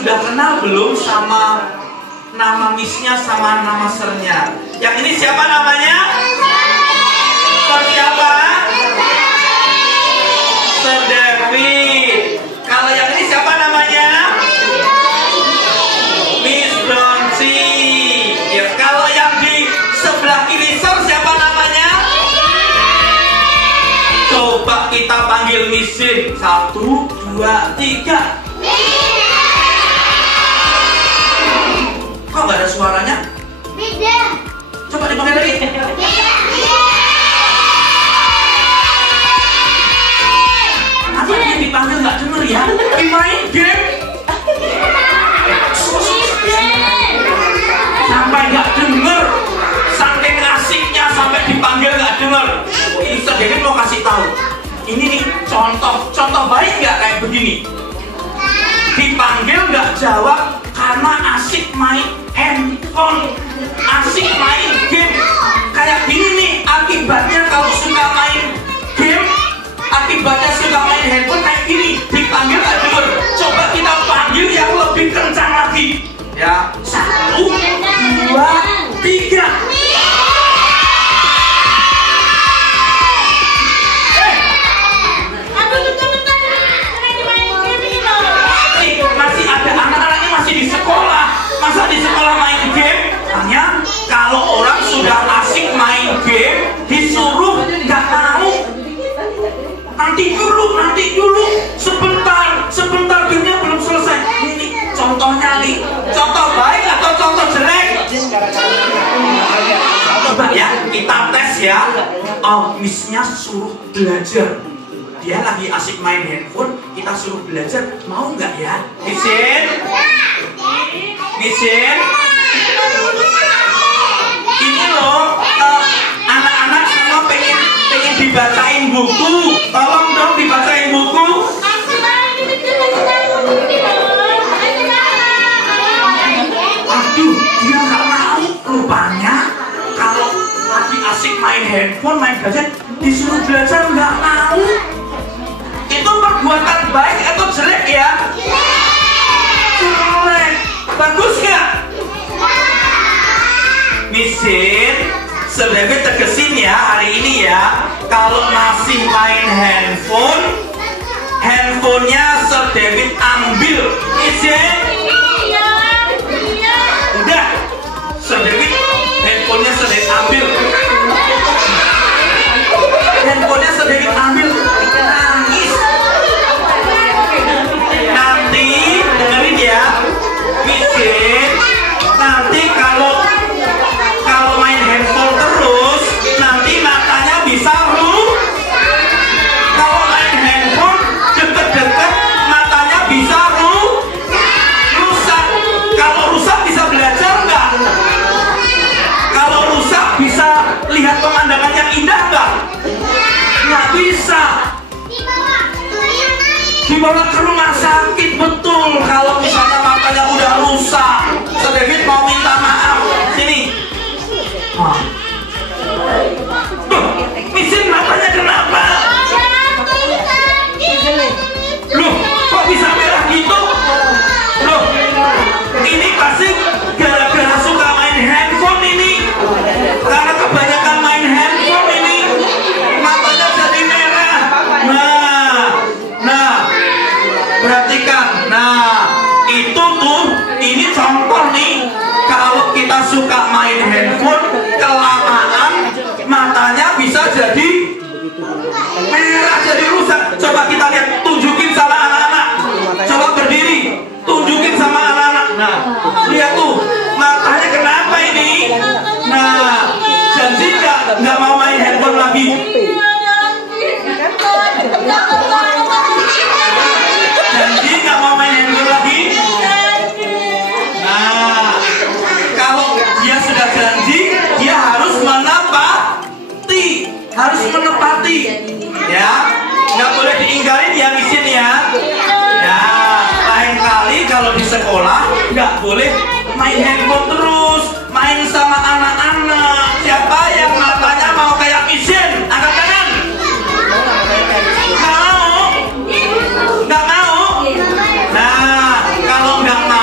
sudah kenal belum sama nama missnya sama nama sernya? Yang ini siapa namanya? Sir siapa? Sir David. Kalau yang ini siapa namanya? Miss Bronzy. Ya, kalau yang di sebelah kiri Sir siapa namanya? Coba kita panggil Missin. 1, 2, 3. Kok nggak ada suaranya? Beda. Coba dipanggil lagi. Apa dia dipanggil nggak denger ya? Dimain game. Sampai nggak denger. Saking asiknya sampai dipanggil nggak denger. Bisa jadi mau kasih tahu. Ini nih contoh baik nggak kayak begini? Dipanggil nggak jawab karena asik main handphone, asik main game. Kayak gini nih akibatnya kalau suka main game, akibatnya suka main handphone kayak gini. Dipanggil nggak denger. Coba kita panggil yang lebih kencang lagi. Ya, 1, 2, 3. Masih ada anak-anaknya masih di sekolah. Masa di sekolah main game? Hanya kalau orang sudah asik main game disuruh nggak mau. Nanti dulu, sebentar gamenya belum selesai. Ini contohnya nih, contoh baik atau contoh jelek? Coba ya kita tes ya. Oh, missnya suruh belajar. Dia lagi asik main handphone, kita suruh belajar, mau nggak ya? Missin? Ini loh, anak-anak semua pengen dibacain buku. Tolong dong dibacain buku. Aduh, dia nggak mau. Rupanya kalau lagi asik main handphone, main gadget, disuruh belajar nggak mau. Itu perbuatan baik atau jelek ya? Jelek. Bagus nggak? Missin, Sir David tegesin ya hari ini ya. Kalau masih main handphonenya Sir David ambil. Missin? Udah. Sir David, handphonenya Sir David ambil. Handphonenya Sir David ambil. Nangis. Nanti dengerin ya, Missin. Nanti kalau main handphone terus, nanti matanya bisa kalau main handphone deket-deket, matanya bisa rusak. Kalau rusak bisa belajar nggak? Kalau rusak bisa lihat pemandangan yang indah nggak? Nggak bisa. Dibawa ke rumah sakit, betul. Kalau misalnya matanya udah rusak, Sir David mau minta maaf. Sini. Missin, matanya kenapa? Loh, kok bisa merah gitu? Loh, ini pasti gara-gara suka main handphone ini. Karena kebanyakan main handphone ini, matanya jadi merah. Nah, perhatikan. Itu tuh, ini contoh nih. Kalau kita suka main handphone, kelamaan matanya bisa jadi merah, jadi rusak. Coba kita lihat, tunjukin sama anak-anak. Coba berdiri, tunjukin sama anak-anak. Nah, lihat tuh, matanya kenapa ini? Nah, janji nggak mau main handphone lagi. Janji nggak mau main handphone lagi. Nah, kalau dia sudah janji, dia harus menepati, ya, nggak boleh diingkarin ya, Missin ya. Ya, lain kali kalau di sekolah nggak boleh main handphone terus, main sama anak-anak. Siapa yang matanya mau kayak Missin? Angkat tangan. Nggak mau? Nah, kalau nggak mau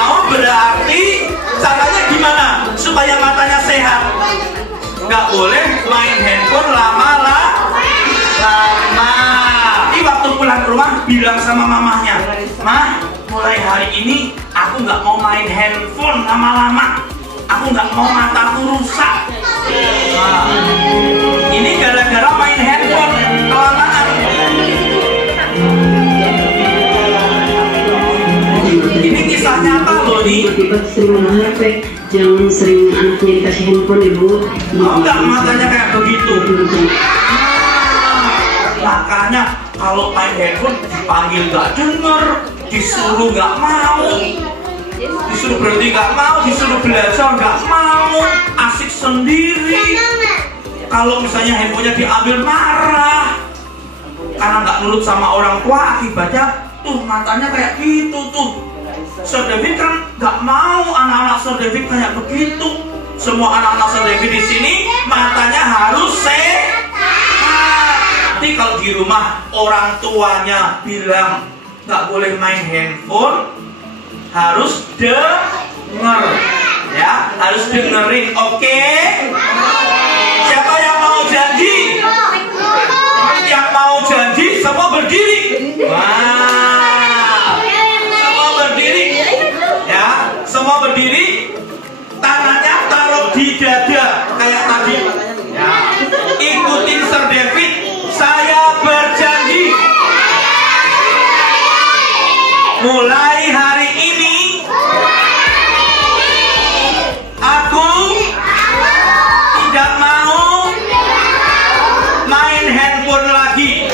pulang ke rumah bilang sama mamahnya, "Mah, mulai hari ini aku nggak mau main handphone lama-lama. Aku nggak mau mataku rusak." Nah, ini gara-gara main handphone kelamaan. Ini kisah nyata loh nih. Sering main HP, jangan sering anaknya dikasih handphone ibu. Oh enggak, matanya kayak begitu. Makanya kalau main handphone dipanggil nggak denger, disuruh nggak mau, disuruh berhenti nggak mau, disuruh belajar nggak mau, asik sendiri. Kalau misalnya handphonenya diambil marah karena nggak nurut sama orang tua, akibatnya tuh matanya kayak gitu tuh. Sir David kan nggak mau anak-anak Sir David kayak begitu. Semua anak-anak Sir David di sini matanya harus sehat. Nanti kalau di rumah orang tuanya bilang nggak boleh main handphone, harus denger, ya, harus dengerin, oke? Siapa yang mau janji? Yang mau janji semua berdiri. Wah, semua berdiri, ya, semua berdiri. Tangannya taruh di dada kayak tadi. Ya, ikutin Sir David. Saya berjanji, mulai hari ini aku tidak mau main handphone lagi.